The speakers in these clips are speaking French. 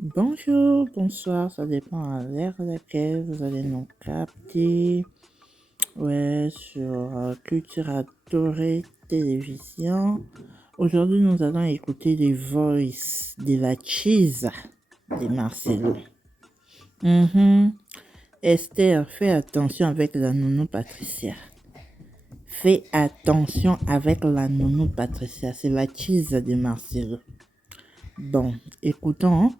Bonjour, bonsoir, ça dépend à l'heure à laquelle vous allez nous capter. Ouais, sur Culture Adorée Télévision. Aujourd'hui, nous allons écouter les voices de la cheese de Marcelo. Esther, fais attention avec la nounou Patricia. Fais attention avec la nounou Patricia. C'est la cheese de Marcelo. Bon, écoutons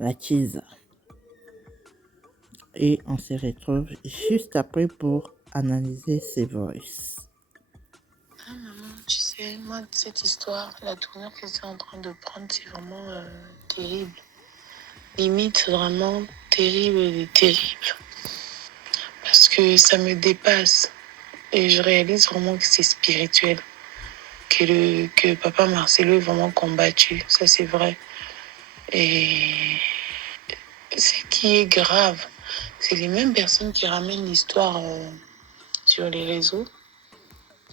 la cheese. Et on se retrouve juste après pour analyser ces voices. Ah maman, tu sais, moi, cette histoire, la tournure que c'est en train de prendre, c'est vraiment terrible. Limite, vraiment terrible et terrible. Parce que ça me dépasse. Et je réalise vraiment que c'est spirituel. Que papa Marcelo est vraiment combattu. Ça, c'est vrai. Et ce qui est grave, c'est les mêmes personnes qui ramènent l'histoire sur les réseaux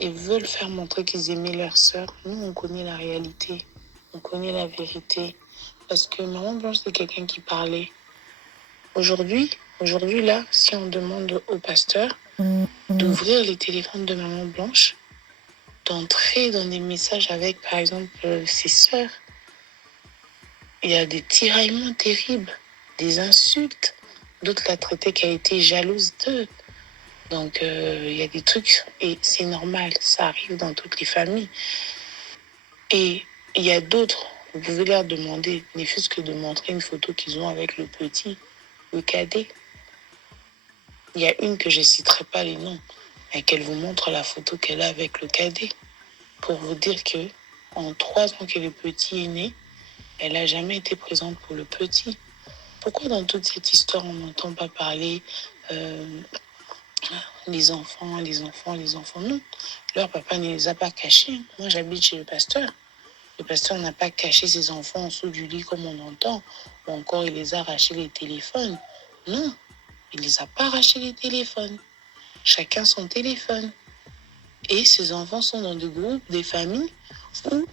et veulent faire montrer qu'ils aimaient leur sœur. Nous, on connaît la réalité. On connaît la vérité. Parce que Maman Blanche, c'est quelqu'un qui parlait. Aujourd'hui, là, si on demande au pasteur d'ouvrir les téléphones de Maman Blanche, d'entrer dans des messages avec, par exemple, ses sœurs, il y a des tiraillements terribles, des insultes. D'autres la traitaient qu'elle était jalouse d'eux. Donc, il y a des trucs, et c'est normal, ça arrive dans toutes les familles. Et il y a d'autres, vous pouvez leur demander, ne fût-ce que de montrer une photo qu'ils ont avec le petit, le cadet. Il y a une que je ne citerai pas les noms, mais qu'elle vous montre la photo qu'elle a avec le cadet, pour vous dire que en 3 ans que le petit est né, elle n'a jamais été présente pour le petit. Pourquoi dans toute cette histoire, on n'entend pas parler les enfants? Non, leur papa ne les a pas cachés. Moi, j'habite chez le pasteur. Le pasteur n'a pas caché ses enfants en dessous du lit comme on entend, ou encore il les a arrachés les téléphones. Non, il les a pas arrachés les téléphones. Chacun son téléphone. Et ces enfants sont dans des groupes, des familles, où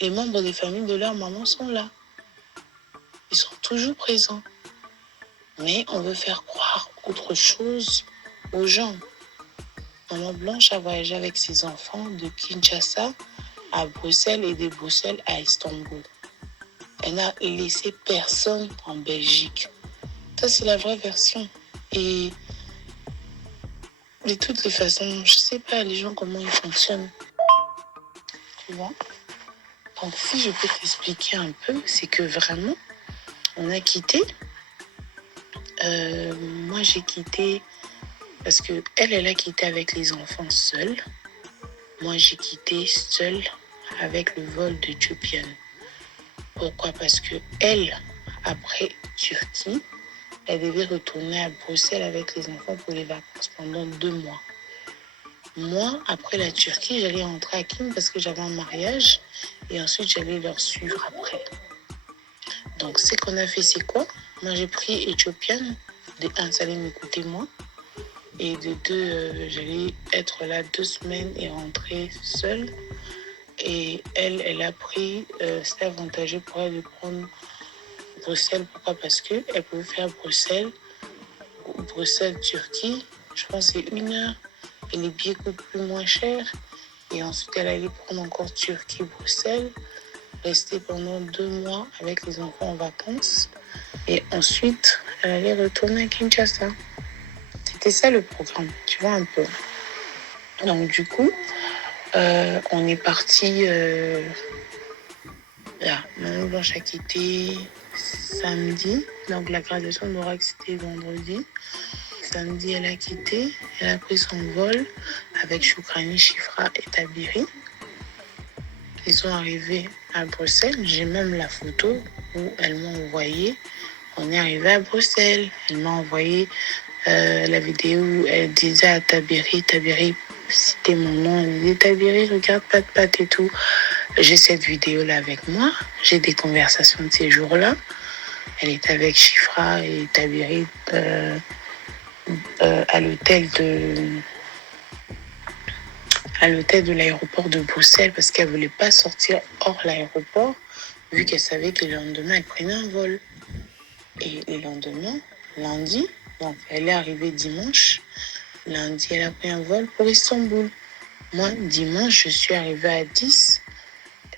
les membres des familles de leur maman sont là. Ils sont toujours présents. Mais on veut faire croire autre chose aux gens. Maman Blanche a voyagé avec ses enfants de Kinshasa à Bruxelles et de Bruxelles à Istanbul. Elle n'a laissé personne en Belgique. Ça, c'est la vraie version. Et de toutes les façons, je sais pas les gens comment ils fonctionnent. Tu vois? Donc, si je peux t'expliquer un peu, c'est que vraiment, on a quitté. Moi, j'ai quitté parce que elle a quitté avec les enfants seule. Moi, j'ai quitté seule avec le vol de Ethiopian. Pourquoi? Parce que elle, après Turquie, elle devait retourner à Bruxelles avec les enfants pour les vacances pendant 2 mois. Moi, après la Turquie, j'allais rentrer à Kim parce que j'avais un mariage et ensuite j'allais leur suivre après. Donc, ce qu'on a fait, c'est quoi? Moi, j'ai pris Ethiopian. De un, ça allait me coûter moins. Et de deux, j'allais être là 2 semaines et rentrer seule. Et elle a pris, c'était avantageux pour elle de prendre Bruxelles. Pourquoi? Parce qu'elle pouvait faire Bruxelles-Turquie. Je pense que c'est 1 heure. Et les billets coûtent plus moins cher. Et ensuite, elle allait prendre encore Turquie-Bruxelles. Rester pendant 2 mois avec les enfants en vacances. Et ensuite, elle allait retourner à Kinshasa. C'était ça le programme, tu vois un peu. Donc du coup, on est parti là. Maman Blanche a quitté samedi. Donc la graduation de l'oracle, c'était vendredi. Samedi, elle a quitté. Elle a pris son vol avec Choukrani, Chifra et Tabiri. Ils sont arrivés à Bruxelles. J'ai même la photo où elle m'a envoyé. On est arrivé à Bruxelles. Elle m'a envoyé la vidéo où elle disait à Tabiri, c'était mon nom, elle disait Tabiri, regarde Pat et tout. J'ai cette vidéo-là avec moi. J'ai des conversations de ces jours-là. Elle est avec Chifra et Tabiri à l'hôtel de l'aéroport de Bruxelles parce qu'elle ne voulait pas sortir hors l'aéroport vu qu'elle savait que le lendemain, elle prenait un vol. Et le lendemain, lundi, donc elle est arrivée dimanche. Lundi, elle a pris un vol pour Istanbul. Moi, dimanche, je suis arrivée à 10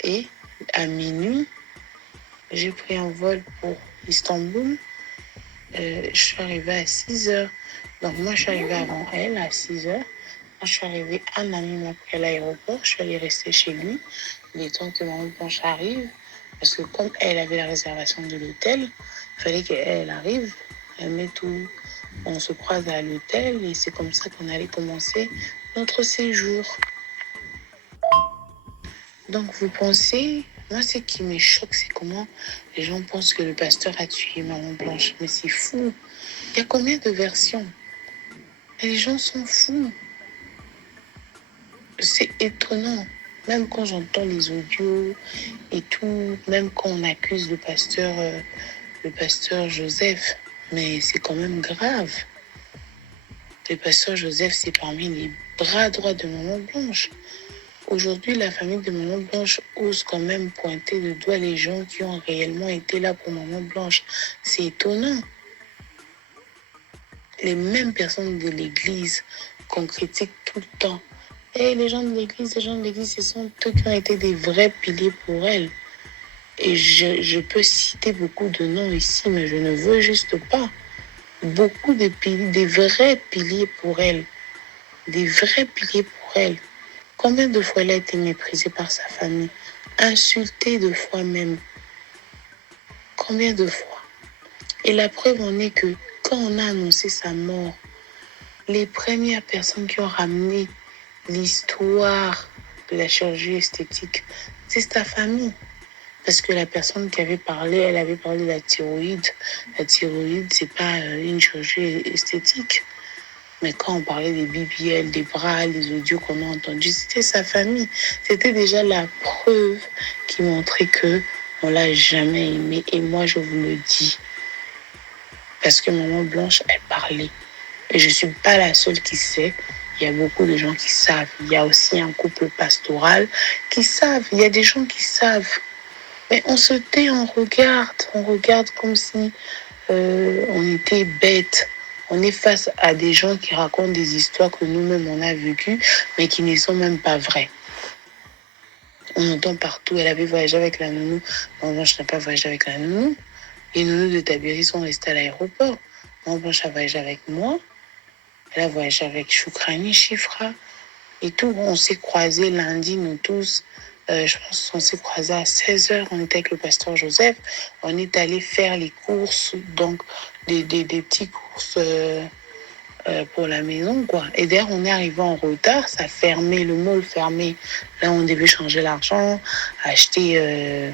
et à minuit, j'ai pris un vol pour Istanbul. Je suis arrivée à 6 heures. Donc moi, je suis arrivée avant elle à 6 heures. Quand je suis arrivée, un ami m'a pris à l'aéroport. Je suis allée rester chez lui le temps que Maman Blanche arrive. Parce que comme elle avait la réservation de l'hôtel, il fallait qu'elle arrive. Elle met tout. On se croise à l'hôtel et c'est comme ça qu'on allait commencer notre séjour. Donc vous pensez, moi ce qui me choque, c'est comment les gens pensent que le pasteur a tué Maman Blanche. Mais c'est fou. Il y a combien de versions? Et les gens sont fous. C'est étonnant. Même quand j'entends les audios et tout, même quand on accuse le pasteur Joseph, mais c'est quand même grave. Le pasteur Joseph, c'est parmi les bras droits de Maman Blanche. Aujourd'hui, la famille de Maman Blanche ose quand même pointer du doigt les gens qui ont réellement été là pour Maman Blanche. C'est étonnant. Les mêmes personnes de l'Église qu'on critique tout le temps. Et les gens de l'Église, ce sont eux qui ont été des vrais piliers pour elle. Et je peux citer beaucoup de noms ici, mais je ne veux juste pas. Beaucoup de piliers, des vrais piliers pour elle. Des vrais piliers pour elle. Combien de fois elle a été méprisée par sa famille, insultée de fois même. Combien de fois? Et la preuve en est que quand on a annoncé sa mort, les premières personnes qui ont ramené l'histoire de la chirurgie esthétique, c'est sa famille. Parce que la personne qui avait parlé, elle avait parlé de la thyroïde. La thyroïde, c'est pas une chirurgie esthétique. Mais quand on parlait des BBL, des bras, les audios qu'on a entendus, c'était sa famille. C'était déjà la preuve qui montrait que on l'a jamais aimé. Et moi, je vous le dis. Parce que Maman Blanche, elle parlait. Et je ne suis pas la seule qui sait. Il y a beaucoup de gens qui savent. Il y a aussi un couple pastoral qui savent. Il y a des gens qui savent. Mais on se tait, on regarde comme si on était bêtes. On est face à des gens qui racontent des histoires que nous-mêmes on a vécues, mais qui ne sont même pas vraies. On entend partout, elle avait voyagé avec la nounou. Maman Blanche n'a pas voyagé avec la nounou. Les nounous de Tabiri sont restés à l'aéroport. Maman Blanche a voyagé avec moi. Elle a voyagé avec Choukrani, Chifra et tout. On s'est croisés lundi, nous tous. Je pense qu'on s'est croisés à 16 heures. On était avec le pasteur Joseph. On est allé faire les courses, donc des petites courses pour la maison, quoi. Et d'ailleurs, on est arrivé en retard. Ça fermait, le mall fermé. Là, on devait changer l'argent, acheter,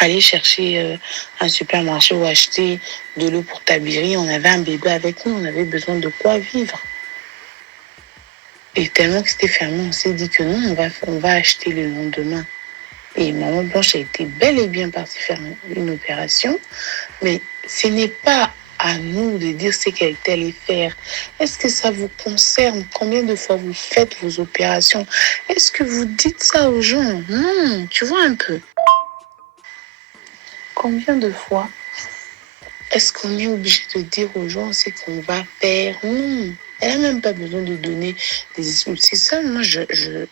aller chercher un supermarché ou acheter de l'eau pour Tabiri. On avait un bébé avec nous. On avait besoin de quoi vivre. Et tellement que c'était fermé, on s'est dit que non, on va acheter le lendemain. Et Maman Blanche a été bel et bien partie faire une opération. Mais ce n'est pas à nous de dire ce qu'elle est allée faire. Est-ce que ça vous concerne? Combien de fois vous faites vos opérations? Est-ce que vous dites ça aux gens? Non, tu vois un peu. Combien de fois est-ce qu'on est obligé de dire aux gens ce qu'on va faire? Non. Elle n'a même pas besoin de donner des explications. C'est ça, moi,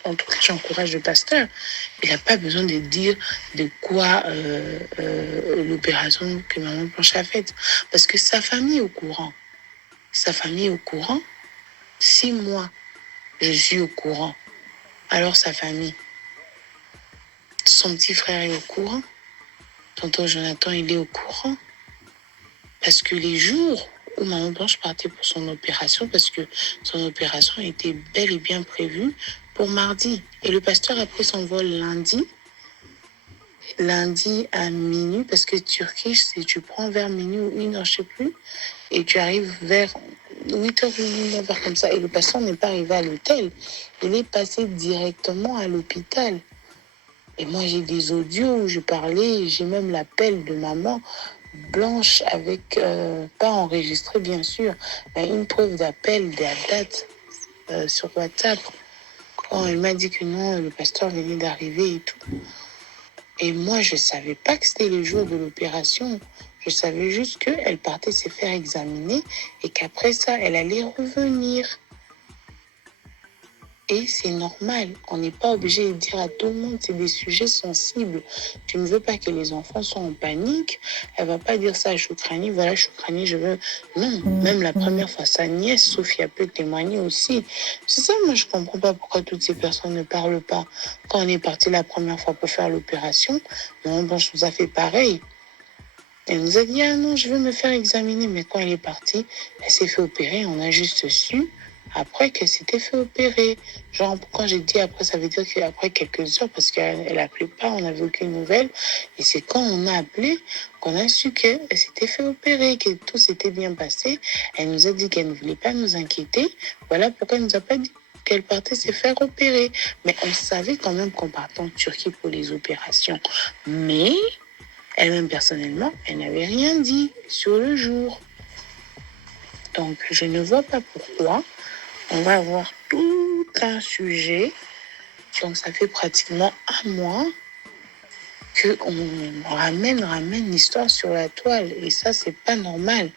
en tout cas, j'encourage le pasteur. Il n'a pas besoin de dire de quoi l'opération que Maman Blanche a faite. Parce que sa famille est au courant. Sa famille est au courant. Si moi, je suis au courant, alors sa famille, son petit frère est au courant. Tonton Jonathan, il est au courant. Parce que les jours où Maman Blanche partait pour son opération, parce que son opération était bel et bien prévue pour mardi. Et le pasteur a pris son vol lundi à minuit, parce que Turquie, si tu prends vers minuit ou 1 heure, je ne sais plus, et tu arrives vers 8h ou 9h comme ça. Et le pasteur n'est pas arrivé à l'hôtel. Il est passé directement à l'hôpital. Et moi, j'ai des audios où je parlais, j'ai même l'appel de Maman Blanche avec, pas enregistré bien sûr, mais une preuve d'appel de la date sur WhatsApp. Quand elle m'a dit que non, le pasteur venait d'arriver et tout. Et moi, je ne savais pas que c'était le jour de l'opération. Je savais juste qu'elle partait se faire examiner et qu'après ça, elle allait revenir. Et c'est normal. On n'est pas obligé de dire à tout le monde, c'est des sujets sensibles. Tu ne veux pas que les enfants soient en panique. Elle va pas dire ça à Choukrani, voilà Choukrani, je veux... Non, même la première fois, sa nièce, Sophia, peut témoigner aussi. C'est ça, moi, je comprends pas pourquoi toutes ces personnes ne parlent pas. Quand on est parti la première fois pour faire l'opération, mon Blanche nous a fait pareil. Elle nous a dit, ah non, je veux me faire examiner. Mais quand elle est partie, elle s'est fait opérer. On a juste su après qu'elle s'était fait opérer. Genre, quand j'ai dit après, ça veut dire qu'après quelques heures, parce qu'elle appelait pas, on n'avait aucune nouvelle. Et c'est quand on a appelé qu'on a su qu'elle s'était fait opérer, que tout s'était bien passé. Elle nous a dit qu'elle ne voulait pas nous inquiéter. Voilà pourquoi elle nous a pas dit qu'elle partait se faire opérer. Mais on savait quand même qu'on partait en Turquie pour les opérations. Mais elle-même, personnellement, elle n'avait rien dit sur le jour. Donc, je ne vois pas pourquoi on va avoir tout un sujet. Donc, ça fait pratiquement un mois qu'on ramène l'histoire sur la toile. Et ça, c'est pas normal.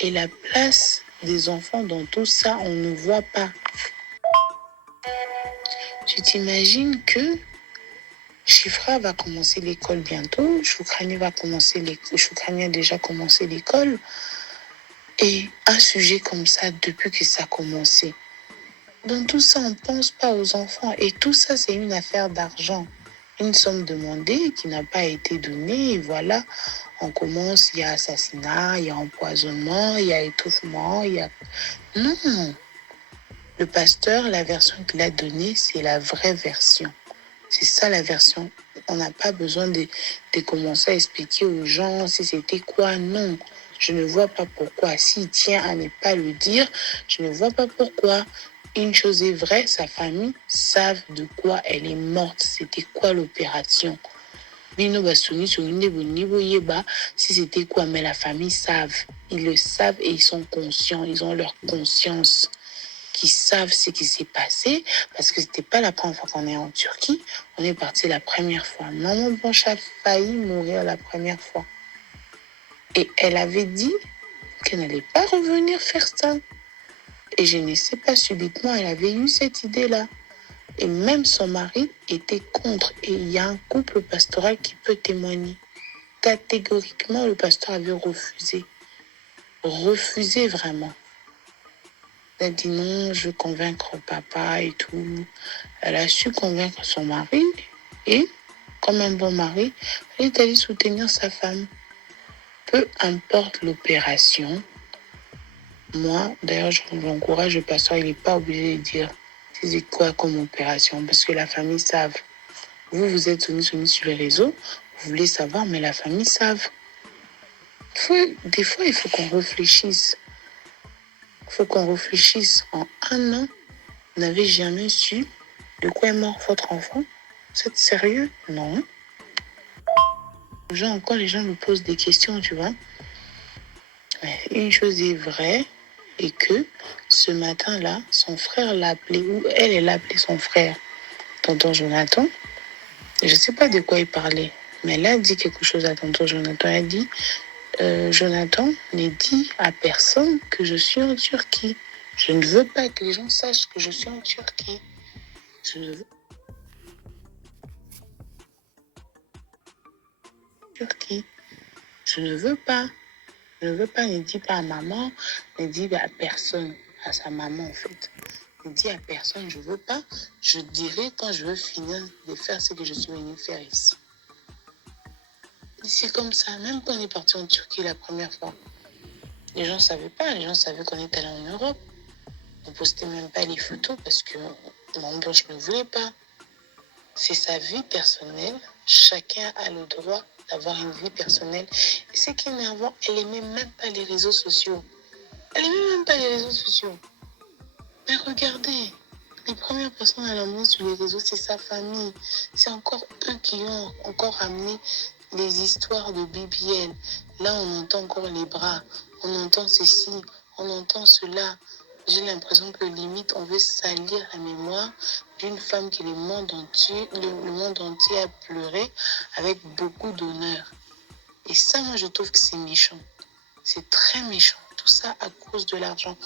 Et la place des enfants dans tout ça, on ne voit pas. Tu t'imagines que Chifra va commencer l'école bientôt. Choukrani a déjà commencé l'école. Et un sujet comme ça, depuis que ça a commencé. Dans tout ça, on ne pense pas aux enfants. Et tout ça, c'est une affaire d'argent. Une somme demandée qui n'a pas été donnée. Et voilà, on commence, il y a assassinat, il y a empoisonnement, il y a étouffement, il y a... Non. Le pasteur, la version qu'il a donnée, c'est la vraie version. C'est ça la version. On n'a pas besoin de commencer à expliquer aux gens si c'était quoi. Non, je ne vois pas pourquoi. S'il tient à ne pas le dire, je ne vois pas pourquoi. Une chose est vraie, sa famille savent de quoi elle est morte. C'était quoi l'opération. Bino basuni sur une niveau yeba, si c'était quoi, mais la famille savent. Ils le savent et ils sont conscients. Ils ont leur conscience, qui savent ce qui s'est passé, parce que c'était pas la première fois qu'on est en Turquie. On est parti la première fois. Maman Blanche a failli mourir la première fois. Et elle avait dit qu'elle n'allait pas revenir faire ça. Et je ne sais pas, subitement, elle avait eu cette idée-là. Et même son mari était contre. Et il y a un couple pastoral qui peut témoigner. Catégoriquement, le pasteur avait refusé. Refusé vraiment. Elle a dit non, je veux convaincre papa et tout. Elle a su convaincre son mari et, comme un bon mari, elle est allée soutenir sa femme. Peu importe l'opération, moi, d'ailleurs, je vous encourage, le pasteur, il n'est pas obligé de dire c'est quoi comme opération, parce que la famille savent. Vous êtes soumis sur les réseaux, vous voulez savoir, mais la famille savent. Des fois, il faut qu'on réfléchisse. Il faut qu'on réfléchisse. En un an, vous n'avez jamais su de quoi est mort votre enfant. Vous êtes sérieux? Non. Encore, les gens me posent des questions, tu vois. Mais une chose est vraie, et que ce matin-là, son frère l'a appelé, ou elle a appelé son frère, tonton Jonathan. Je ne sais pas de quoi il parlait, mais elle a dit quelque chose à tonton Jonathan. Elle a dit, Jonathan, ne dis à personne que je suis en Turquie. Je ne veux pas que les gens sachent que je suis en Turquie. Je ne veux Turquie. Je ne veux pas. Je ne veux pas, ne dis pas à maman, ne dis à personne, à sa maman en fait. Ne dis à personne, je ne veux pas. Je dirai quand je veux finir de faire ce que je suis venue faire ici. Et c'est comme ça, même quand on est parti en Turquie la première fois, les gens ne savaient pas, les gens savaient qu'on est allé en Europe. On ne postait même pas les photos parce que mon Blanche ne voulait pas. C'est sa vie personnelle. Chacun a le droit d'avoir une vie personnelle. Et ce qui est énervant, elle n'aimait même pas les réseaux sociaux. Elle n'aimait même pas les réseaux sociaux. Mais regardez, les premières personnes à l'emmener sur les réseaux, c'est sa famille. C'est encore eux qui ont encore amené les histoires de BBL. Là, on entend encore les bras. On entend ceci, on entend cela. J'ai l'impression que limite, on veut salir la mémoire d'une femme que le monde entier a pleuré avec beaucoup d'honneur. Et ça, moi, je trouve que c'est méchant. C'est très méchant. Tout ça à cause de l'argent.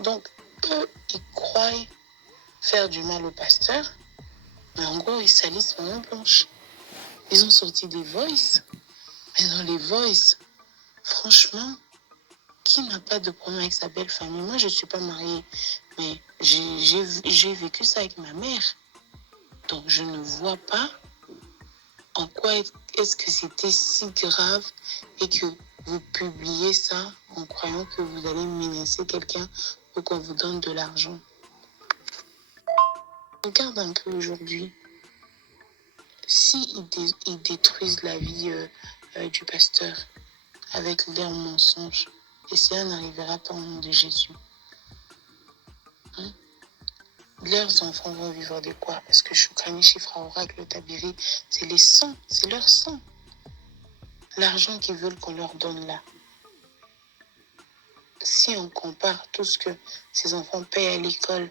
Donc, eux, ils croient faire du mal au pasteur, mais en gros, ils salissent Maman Blanche. Ils ont sorti des voices. Mais dans les voices, franchement, qui n'a pas de problème avec sa belle famille? Moi, je ne suis pas mariée, mais j'ai vécu ça avec ma mère. Donc, je ne vois pas en quoi est-ce que c'était si grave et que vous publiez ça en croyant que vous allez menacer quelqu'un ou qu'on vous donne de l'argent. Regarde un peu aujourd'hui. Si ils détruisent la vie du pasteur avec leurs mensonges, et cela n'arrivera pas au nom de Jésus. Hein? Leurs enfants vont vivre de quoi? Parce que Choukani, Chifra, Oracle, Tabiri, c'est les sangs, c'est leur sang. L'argent qu'ils veulent qu'on leur donne là. Si on compare tout ce que ces enfants payent à l'école,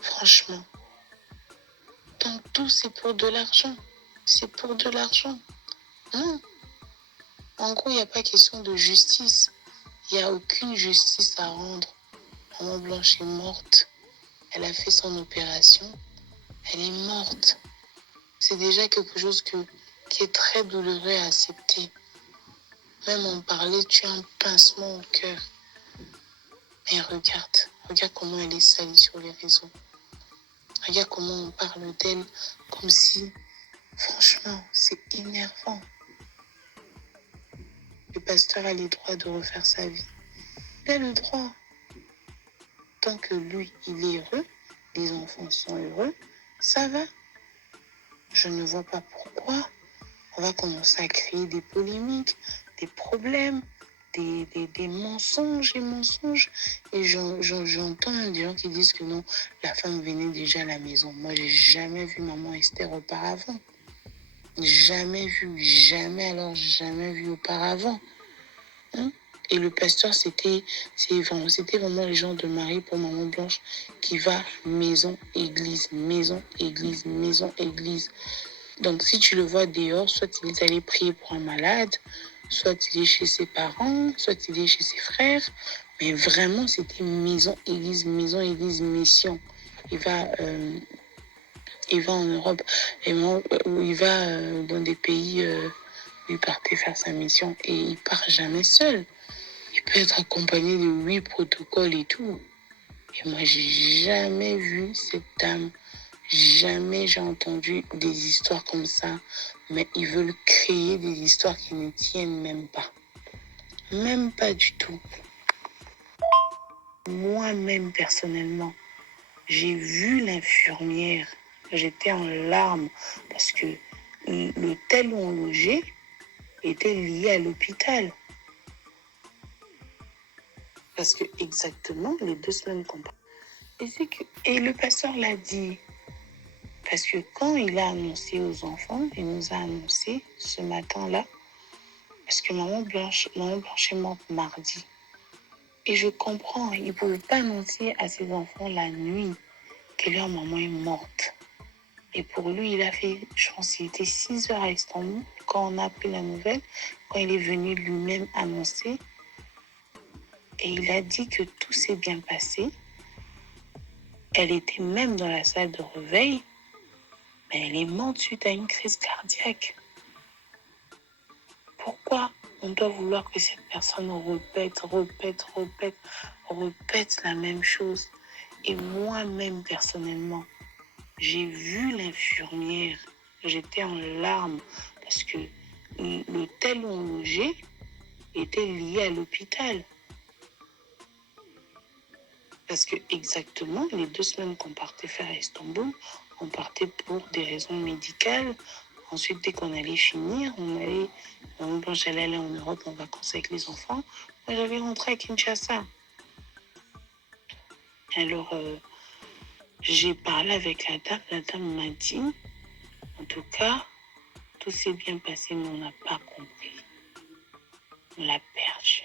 franchement, donc tout c'est pour de l'argent. C'est pour de l'argent. Non. En gros, il n'y a pas question de justice. Il n'y a aucune justice à rendre. Maman Blanche est morte. Elle a fait son opération. Elle est morte. C'est déjà quelque chose qui est très douloureux à accepter. Même en parler, tu as un pincement au cœur. Mais regarde comment elle est salie sur les réseaux. Regarde comment on parle d'elle comme si, franchement, c'est énervant. Le pasteur a le droit de refaire sa vie. Il a le droit. Tant que lui, il est heureux, les enfants sont heureux, ça va. Je ne vois pas pourquoi on va commencer à créer des polémiques, des problèmes, des mensonges et mensonges. Et j'entends des gens qui disent que non, la femme venait déjà à la maison. Moi, j'ai jamais vu maman Esther auparavant. Jamais vu auparavant. Hein? Et le pasteur, c'était vraiment les gens de Marie pour Maman Blanche qui va maison, église, maison, église, maison, église. Donc, si tu le vois dehors, soit il est allé prier pour un malade, soit il est chez ses parents, soit il est chez ses frères. Mais vraiment, c'était maison, église, mission. Il va en Europe, il va dans des pays où il partait faire sa mission et il part jamais seul. Il peut être accompagné de 8 protocoles et tout. Et moi, j'ai jamais vu cette dame. Jamais j'ai entendu des histoires comme ça. Mais ils veulent créer des histoires qui ne tiennent même pas. Même pas du tout. Moi-même, personnellement, j'ai vu l'infirmière. J'étais en larmes parce que l'hôtel où on logeait était lié à l'hôpital. Parce que exactement les 2 semaines qu'on parle. Et le pasteur l'a dit. Parce que quand il a annoncé aux enfants, il nous a annoncé ce matin-là, parce que Maman Blanche est morte mardi. Et je comprends, il ne pouvait pas annoncer à ses enfants la nuit que leur maman est morte. Et pour lui, il a fait, je pense qu'il était 6 heures à Istanbul, quand on a appris la nouvelle, quand il est venu lui-même annoncer. Et il a dit que tout s'est bien passé. Elle était même dans la salle de réveil, mais elle est morte suite à une crise cardiaque. Pourquoi on doit vouloir que cette personne répète la même chose? Et moi-même, personnellement, j'ai vu l'infirmière. J'étais en larmes parce que l'hôtel où on logeait était lié à l'hôpital. Parce que exactement, les 2 semaines qu'on partait faire à Istanbul, on partait pour des raisons médicales. Ensuite, dès qu'on allait finir, j'allais aller en Europe en vacances avec les enfants. Moi, j'allais rentrer à Kinshasa. Alors, j'ai parlé avec la dame. La dame m'a dit, en tout cas, tout s'est bien passé, mais on n'a pas compris. On l'a perdu.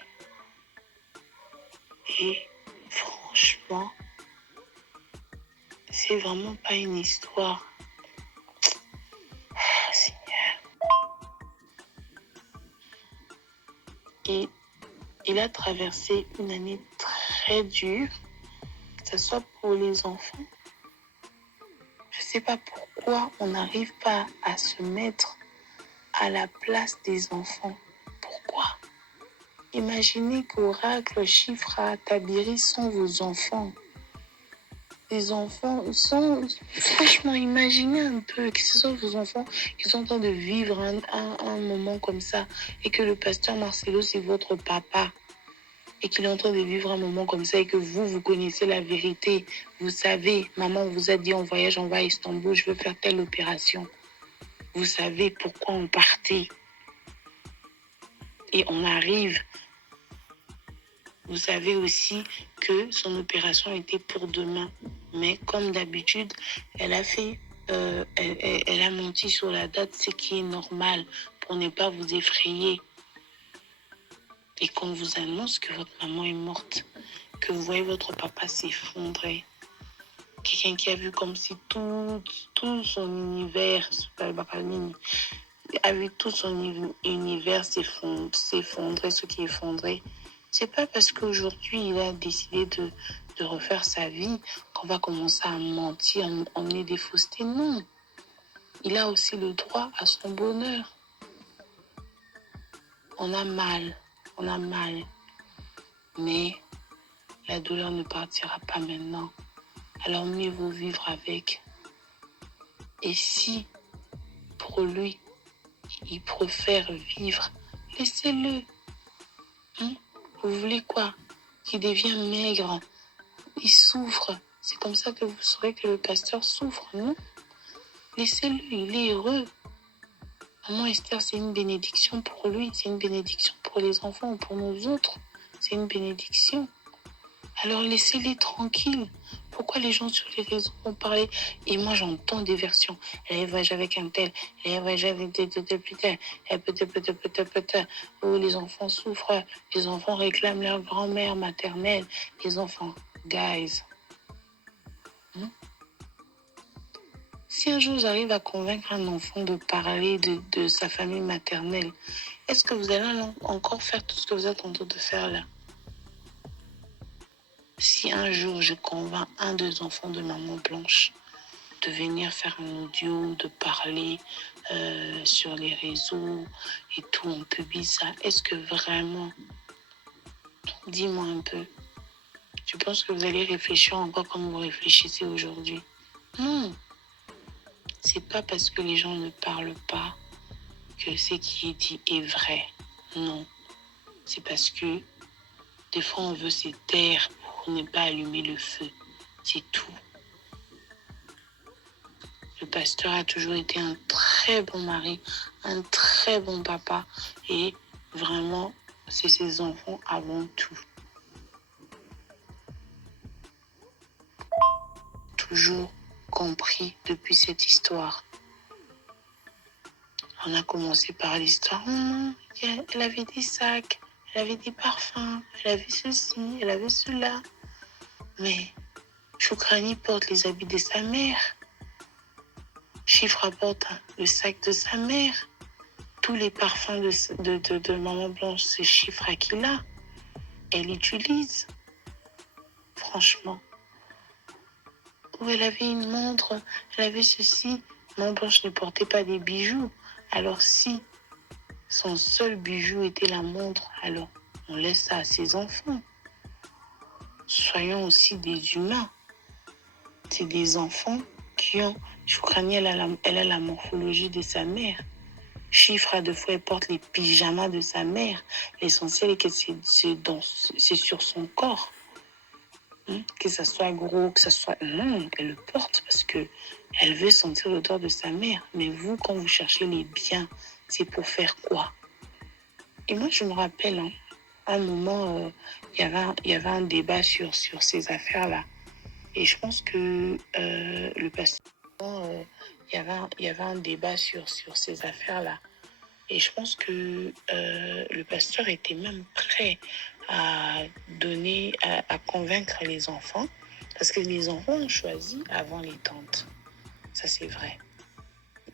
Et franchement, c'est vraiment pas une histoire. Ah, Seigneur. Et il a traversé une année très dure, que ce soit pour les enfants. Je ne sais pas pourquoi on n'arrive pas à se mettre à la place des enfants. Pourquoi? Imaginez qu'Oracle, Chiffra, Tabiri sont vos enfants. Les enfants sont... Franchement, imaginez un peu que ce sont vos enfants qui sont en train de vivre un moment comme ça et que le pasteur Marcelo, c'est votre papa et qu'il est en train de vivre un moment comme ça et que vous connaissez la vérité. Vous savez, maman vous a dit on voyage, on va à Istanbul, je veux faire telle opération. Vous savez pourquoi on partait. Et on arrive. Vous savez aussi que son opération était pour demain. Mais comme d'habitude, elle a fait, elle a menti sur la date, ce qui est normal pour ne pas vous effrayer. Et qu'on vous annonce que votre maman est morte, que vous voyez votre papa s'effondrer. Quelqu'un qui a vu comme si tout son univers, a vu tout son univers s'effondrer, ce qui est effondré. C'est pas parce qu'aujourd'hui il a décidé de refaire sa vie qu'on va commencer à mentir, à emmener des faussetés. Non. Il a aussi le droit à son bonheur. On a mal. Mais la douleur ne partira pas maintenant. Alors mieux vaut vivre avec. Et si, pour lui, il préfère vivre, laissez-le. Vous voulez quoi? Qu'il devienne maigre, il souffre. C'est comme ça que vous saurez que le pasteur souffre, non? Laissez-le, il est heureux. Maman Esther, c'est une bénédiction pour lui, c'est une bénédiction pour les enfants, pour nous autres. C'est une bénédiction. Alors laissez-les tranquilles. Pourquoi les gens sur les réseaux vont parler? Et moi j'entends des versions. Elle voyage avec un tel, elle voyage avec peut-être. Oh, les enfants souffrent, les enfants réclament leur grand-mère maternelle. Les enfants, guys. Si un jour j'arrive à convaincre un enfant de parler de sa famille maternelle, est-ce que vous allez encore faire tout ce que vous êtes en train de faire là? Si un jour je convainc un des enfants de Maman Blanche de venir faire un audio, de parler sur les réseaux et tout, on publie ça, est-ce que vraiment, dis-moi un peu, tu penses que vous allez réfléchir encore comme vous réfléchissez aujourd'hui? Non, c'est pas parce que les gens ne parlent pas que ce qui est dit est vrai. Non, c'est parce que des fois on veut se taire pour ne pas allumer le feu. C'est tout. Le pasteur a toujours été un très bon mari, un très bon papa et vraiment, c'est ses enfants avant tout. Toujours compris depuis cette histoire. On a commencé par l'histoire. Elle avait des sacs, elle avait des parfums, elle avait ceci, elle avait cela. Mais Choukrani porte les habits de sa mère. Chiffre apporte le sac de sa mère. Tous les parfums de Maman Blanche, c'est Chiffre qu'il a. Elle utilise. Franchement. Où elle avait une montre, elle avait ceci. Maman Blanche ne portait pas des bijoux. Alors si son seul bijou était la montre, alors on laisse ça à ses enfants. Soyons aussi des humains. C'est des enfants qui ont... Choukrani, elle a la morphologie de sa mère. Chiffre à deux fois, elle porte les pyjamas de sa mère. L'essentiel est que c'est sur son corps. Que ça soit gros, que ça soit... Non, elle le porte parce que elle veut sentir l'odeur de sa mère. Mais vous, quand vous cherchez les biens, c'est pour faire quoi? Et moi, je me rappelle, à un moment, il y avait un débat sur ces affaires-là. Et je pense que le pasteur... il y avait un débat sur ces affaires-là. Et je pense que le pasteur était même prêt à convaincre les enfants. Parce que les enfants ont choisi avant les tantes. Ça, c'est vrai.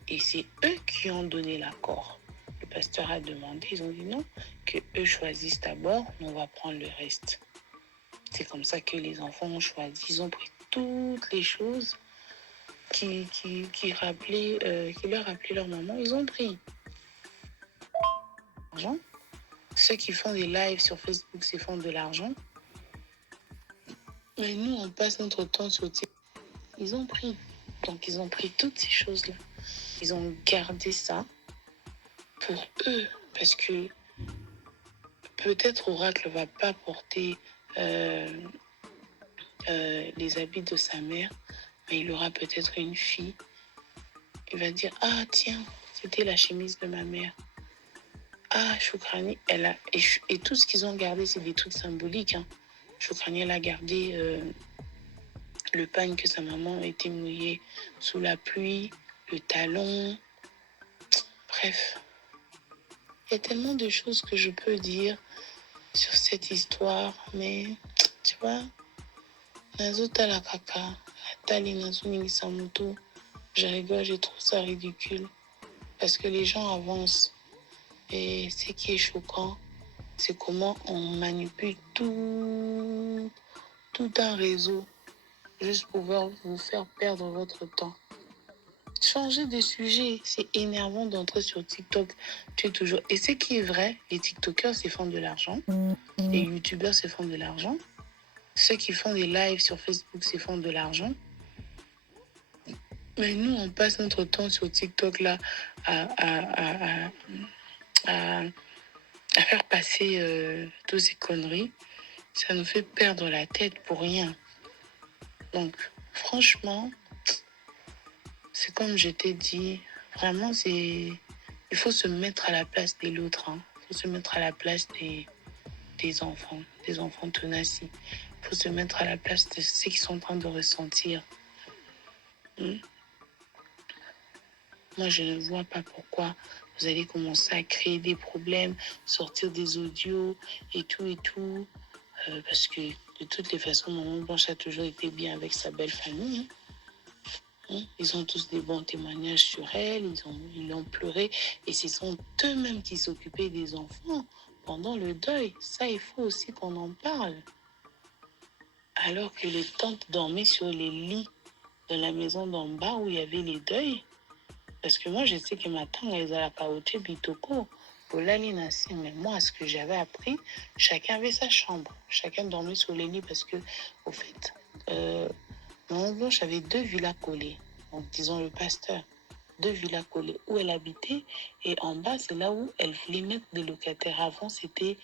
Et c'est eux qui ont donné l'accord. Le pasteur a demandé, ils ont dit non, que eux choisissent d'abord, nous on va prendre le reste. C'est comme ça que les enfants ont choisi. Ils ont pris toutes les choses qui leur rappelaient leur maman. Ils ont pris l'argent. Ceux qui font des lives sur Facebook, c'est font de l'argent. Mais nous, on passe notre temps sur TikTok. Ils ont pris. Donc, ils ont pris toutes ces choses-là. Ils ont gardé ça pour eux. Parce que peut-être Oracle ne va pas porter les habits de sa mère, mais il aura peut-être une fille. Il va dire, ah tiens, c'était la chemise de ma mère. Ah, Choukrani, elle a... Et tout ce qu'ils ont gardé, c'est des trucs symboliques. Hein. Choukrani, elle a gardé le pagne que sa maman était mouillée sous la pluie, le talon. Bref, il y a tellement de choses que je peux dire sur cette histoire, mais tu vois, Nazota la kaka, la tali Nazuni Samuto, je rigole, je trouve ça ridicule. Parce que les gens avancent. Et ce qui est choquant, c'est comment on manipule tout un réseau juste pour vous faire perdre votre temps. Changer de sujet, c'est énervant d'entrer sur TikTok. Tu es toujours... Et ce qui est vrai, les TikTokers se font de l'argent, les YouTubers se font de l'argent, ceux qui font des lives sur Facebook se font de l'argent. Mais nous, on passe notre temps sur TikTok là à faire passer toutes ces conneries. Ça nous fait perdre la tête pour rien. Donc, franchement, c'est comme je t'ai dit, vraiment, il faut se mettre à la place de l'autre. Hein. Il faut se mettre à la place des enfants tenaces. Il faut se mettre à la place de ceux qui sont en train de ressentir. Moi, je ne vois pas pourquoi vous allez commencer à créer des problèmes, sortir des audios et tout. Parce que de toutes les façons, Maman Blanche a toujours été bien avec sa belle famille. Ils ont tous des bons témoignages sur elle, ils l'ont pleuré. Et ce sont eux-mêmes qui s'occupaient des enfants pendant le deuil. Ça, il faut aussi qu'on en parle. Alors que les tantes dormaient sur les lits de la maison d'en bas où il y avait les deuils. Parce que moi, je sais que ma tante, elle a la caoutchouc bitoko. Pour l'alinassi, mais moi, ce que j'avais appris, chacun avait sa chambre. Chacun dormait sur les lits parce que, au fait, Maman Blanche avait 2 villas collées. Donc, disons le pasteur, 2 villas collées où elle habitait. Et en bas, c'est là où elle voulait mettre des locataires. Avant, c'était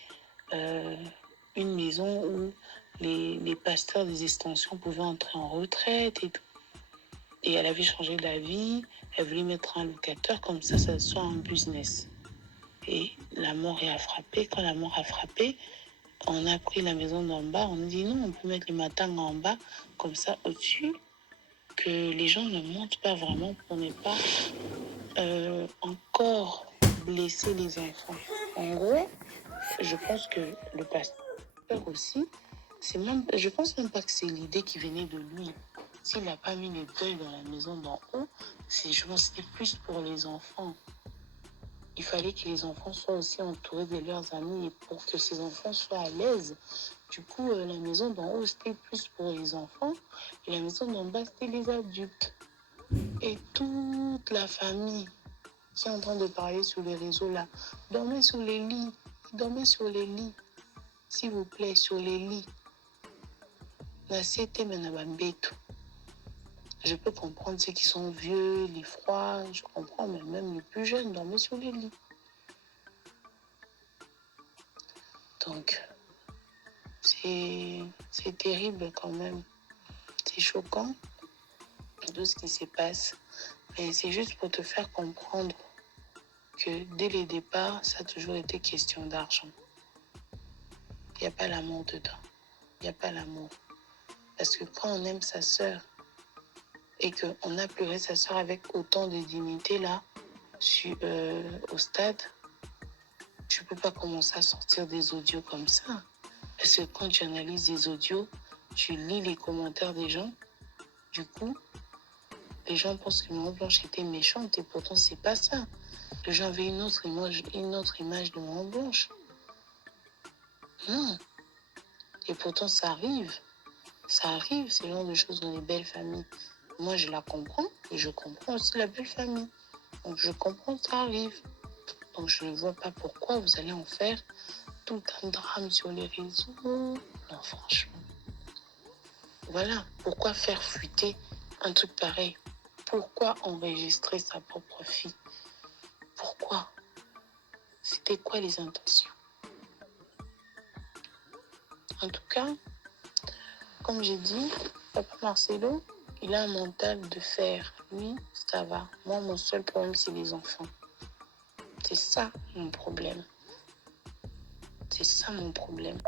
une maison où les pasteurs des extensions pouvaient entrer en retraite et tout. Et elle avait changé d'avis. Elle voulait mettre un locateur comme ça soit un business. Et la mort a frappé. Quand la mort a frappé, on a pris la maison d'en bas. On a dit non, on peut mettre les matins en bas, comme ça, au-dessus, que les gens ne montent pas vraiment pour ne pas encore blesser les enfants. En gros, je pense que le pasteur aussi, je pense même pas que c'est l'idée qui venait de lui. S'il n'a pas mis les deuils dans la maison d'en haut, je pense que c'était plus pour les enfants. Il fallait que les enfants soient aussi entourés de leurs amis et pour que ces enfants soient à l'aise. Du coup, la maison d'en haut, c'était plus pour les enfants et la maison d'en bas, c'était les adultes. Et toute la famille qui est en train de parler sur les réseaux là, dormez sur les lits, s'il vous plaît, sur les lits. Je peux comprendre ceux qui sont vieux, les froids, je comprends, mais même les plus jeunes dorment sur les lits. Donc, c'est terrible quand même. C'est choquant, tout ce qui se passe. Mais c'est juste pour te faire comprendre que dès le départ, ça a toujours été question d'argent. Il n'y a pas l'amour dedans. Il n'y a pas l'amour. Parce que quand on aime sa sœur et qu'on a pleuré sa sœur avec autant de dignité là, au stade, tu ne peux pas commencer à sortir des audios comme ça. Parce que quand tu analyses des audios, tu lis les commentaires des gens. Du coup, les gens pensent que Maman Blanche était méchante et pourtant c'est pas ça. Les gens avaient une autre image de Maman Blanche. Non. Et pourtant ça arrive. Ça arrive, ce genre de choses dans les belles familles. Moi, je la comprends et je comprends aussi la belle famille. Donc, je comprends que ça arrive. Donc, je ne vois pas pourquoi vous allez en faire tout un drame sur les réseaux. Non, franchement. Voilà. Pourquoi faire fuiter un truc pareil? Pourquoi enregistrer sa propre fille? Pourquoi? C'était quoi les intentions? En tout cas, comme j'ai dit, Papa Marcelo, il a un mental de fer. Lui, ça va. Moi, mon seul problème, c'est les enfants. C'est ça mon problème. C'est ça mon problème.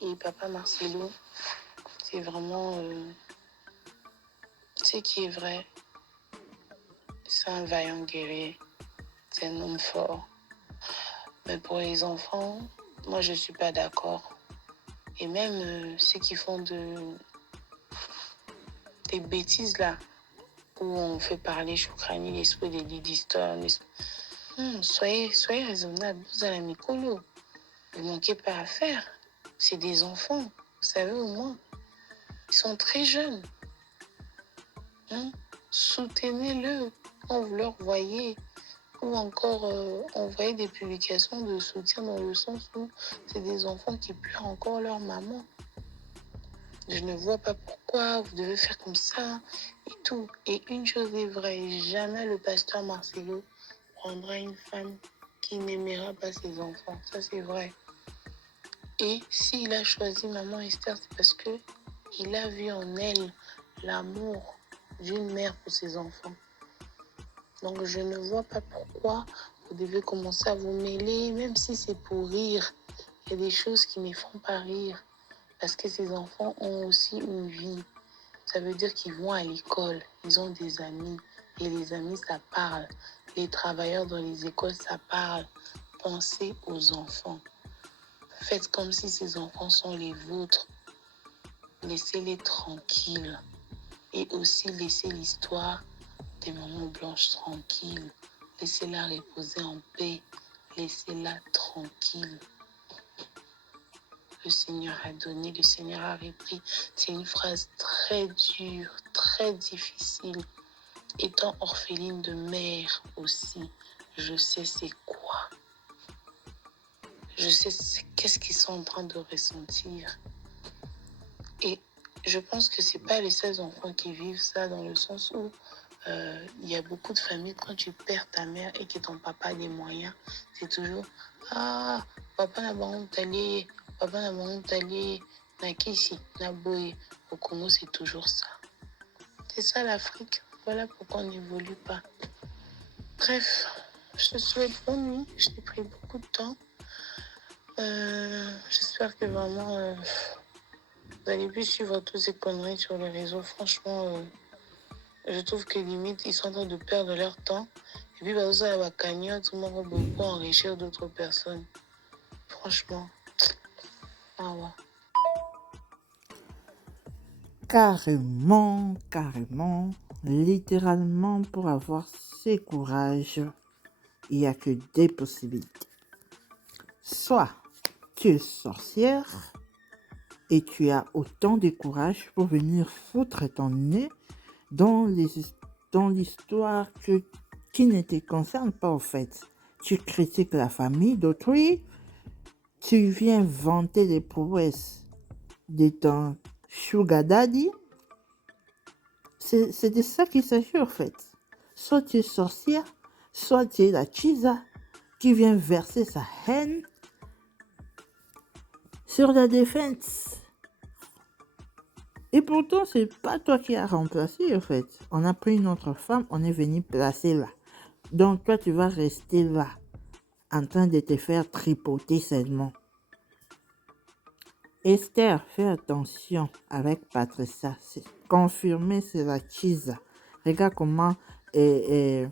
Et Papa Marcelo, c'est vraiment... ce qui est vrai, c'est un vaillant guerrier. C'est un homme fort. Mais pour les enfants, moi, je ne suis pas d'accord. Et même ceux qui font des bêtises là, où on fait parler Choukrani, l'esprit des lits d'histoire. Soyez raisonnable, vous allez Mikolo. Ne manquez pas à faire. C'est des enfants, vous savez au moins. Ils sont très jeunes. Soutenez-le quand vous leur voyez. Ou encore envoyer des publications de soutien dans le sens où c'est des enfants qui pleurent encore leur maman. Je ne vois pas pourquoi vous devez faire comme ça et tout. Et une chose est vraie, jamais le pasteur Marcelo prendra une femme qui n'aimera pas ses enfants. Ça, c'est vrai. Et s'il a choisi Maman Esther, c'est parce que il a vu en elle l'amour d'une mère pour ses enfants. Donc, je ne vois pas pourquoi vous devez commencer à vous mêler, même si c'est pour rire. Il y a des choses qui ne font pas rire. Parce que ces enfants ont aussi une vie. Ça veut dire qu'ils vont à l'école, ils ont des amis. Et les amis, ça parle. Les travailleurs dans les écoles, ça parle. Pensez aux enfants. Faites comme si ces enfants sont les vôtres. Laissez-les tranquilles. Et aussi laissez l'histoire des mamans blanches tranquilles. Laissez-la reposer en paix. Laissez-la tranquille. Le Seigneur a donné, le Seigneur a repris. C'est une phrase très dure, très difficile. Étant orpheline de mère aussi, je sais c'est quoi. Je sais qu'est-ce qu'ils sont en train de ressentir. Et je pense que c'est pas les seuls enfants qui vivent ça, dans le sens où il y a beaucoup de familles, quand tu perds ta mère et que ton papa a des moyens, c'est toujours ah, papa n'a pas honte d'aller, papa n'a pas honte d'aller, na kishi, na boy. Au Congo, c'est toujours ça. C'est ça l'Afrique. Voilà pourquoi on n'évolue pas. Bref, je te souhaite bonne nuit. Je t'ai pris beaucoup de temps. J'espère que vraiment vous allez plus suivre toutes ces conneries sur les réseaux. Franchement, je trouve que limite, ils sont en train de perdre leur temps. Et puis, bah, ça va cagnotte, beaucoup enrichir d'autres personnes. Franchement. Ah ouais. Carrément, carrément, littéralement, pour avoir ce courage, il n'y a que des possibilités. Soit tu es sorcière et tu as autant de courage pour venir foutre ton nez dans l'histoire qui ne te concerne pas en fait. Tu critiques la famille d'autrui, tu viens vanter les prouesses de ton sugar daddy. C'est de ça qu'il s'agit en fait. Soit tu es sorcière, soit tu es la Chisa qui vient verser sa haine sur la défense. Et pourtant, c'est pas toi qui as remplacé en fait. On a pris une autre femme, on est venu placer là. Donc toi, tu vas rester là, en train de te faire tripoter seulement. Esther, fais attention avec Patricia. C'est confirmé, c'est la Chisa. Regarde comment elle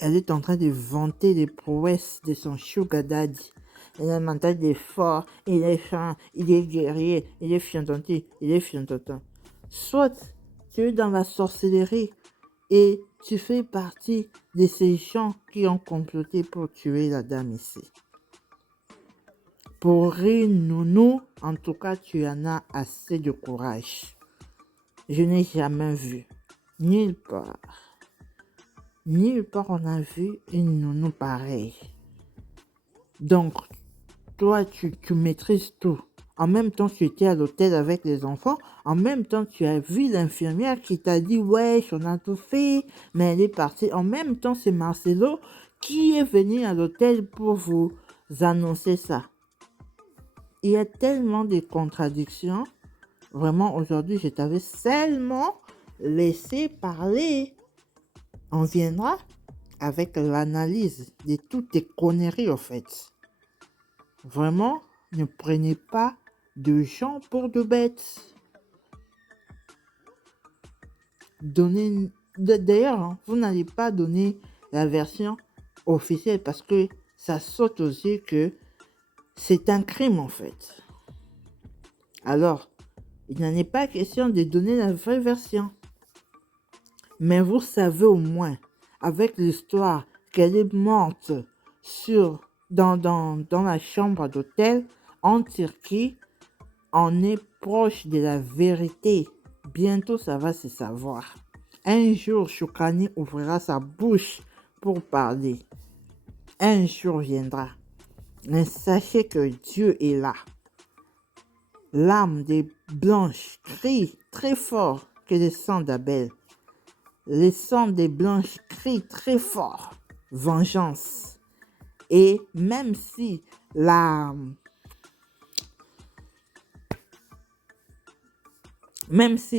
est en train de vanter les prouesses de son sugar daddy. Il a mental, il est fort, il est fin, il est guerrier, il est fiantonti, il est fiantontin. Soit tu es dans la sorcellerie et tu fais partie de ces gens qui ont comploté pour tuer la dame ici. Pour une nounou, en tout cas, tu en as assez de courage. Je n'ai jamais vu, nulle part on a vu une nounou pareille. Donc, toi, tu maîtrises tout. En même temps, tu étais à l'hôtel avec les enfants. En même temps, tu as vu l'infirmière qui t'a dit « Ouais, on a tout fait, mais elle est partie. » En même temps, c'est Marcelo qui est venu à l'hôtel pour vous annoncer ça. Il y a tellement de contradictions. Vraiment, aujourd'hui, je t'avais seulement laissé parler. On viendra avec l'analyse de toutes tes conneries, en fait. Vraiment, ne prenez pas de gens pour de bêtes. D'ailleurs, hein, vous n'allez pas donner la version officielle parce que ça saute aux yeux que c'est un crime, en fait. Alors, il n'en est pas question de donner la vraie version. Mais vous savez au moins, avec l'histoire qu'elle est morte dans la chambre d'hôtel en Turquie, on est proche de la vérité. Bientôt, ça va se savoir. Un jour, Choukani ouvrira sa bouche pour parler. Un jour viendra. Mais sachez que Dieu est là. L'âme des blanches crie très fort que le sang d'Abel. Le sang des blanches crie très fort. Vengeance. Et même si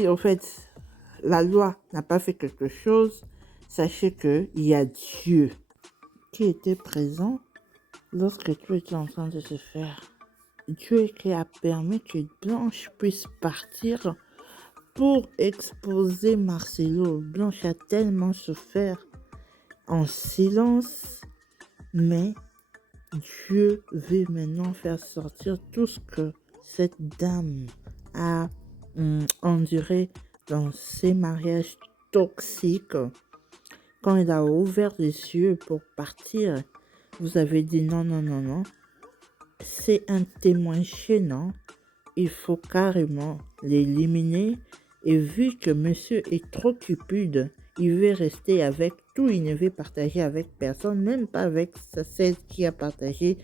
au fait la loi n'a pas fait quelque chose, sachez qu'il y a Dieu qui était présent lorsque tout était en train de se faire. Dieu qui a permis que Blanche puisse partir pour exposer Marcelo. Blanche a tellement souffert en silence, mais Dieu veut maintenant faire sortir tout ce que cette dame a enduré dans ses mariages toxiques. Quand elle a ouvert les yeux pour partir, vous avez dit non. C'est un témoin gênant. Il faut carrément l'éliminer. Et vu que monsieur est trop cupide, il veut rester avec tout. Il ne veut partager avec personne, même pas avec celle qui a partagé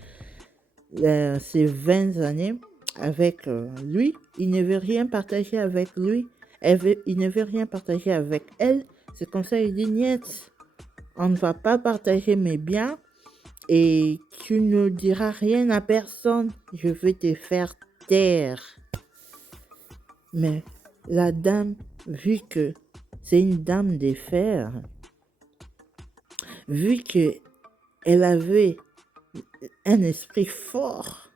ses 20 années avec lui. Il ne veut rien partager avec lui. Il ne veut rien partager avec elle. C'est comme ça, il dit niet, on ne va pas partager mes biens et tu ne diras rien à personne. Je vais te faire taire. Mais la dame, vu que c'est une dame de fer, vu qu'elle avait un esprit fort,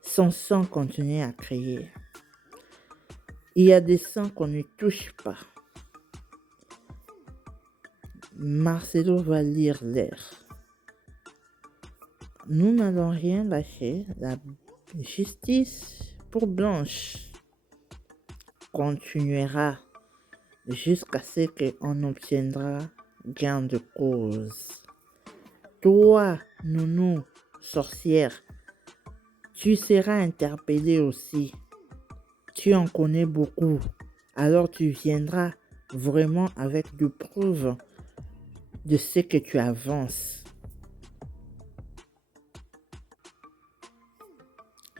son sang continuait à crier. Il y a des sangs qu'on ne touche pas. Marcelo va lire l'air. Nous n'allons rien lâcher. La justice pour Blanche continuera jusqu'à ce qu'on obtiendra gain de cause. Toi, nounou, sorcière, tu seras interpellé aussi. Tu en connais beaucoup. Alors tu viendras vraiment avec des preuves de ce que tu avances.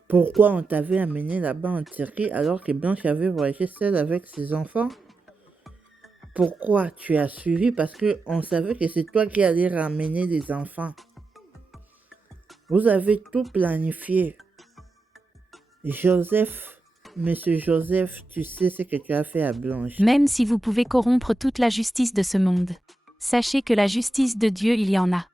Pourquoi on t'avait amené là-bas en Turquie alors que Blanche avait voyagé seule avec ses enfants? Pourquoi tu as suivi? Parce qu'on savait que c'est toi qui allais ramener les enfants. Vous avez tout planifié. Monsieur Joseph, tu sais ce que tu as fait à Blanche. Même si vous pouvez corrompre toute la justice de ce monde, sachez que la justice de Dieu, il y en a.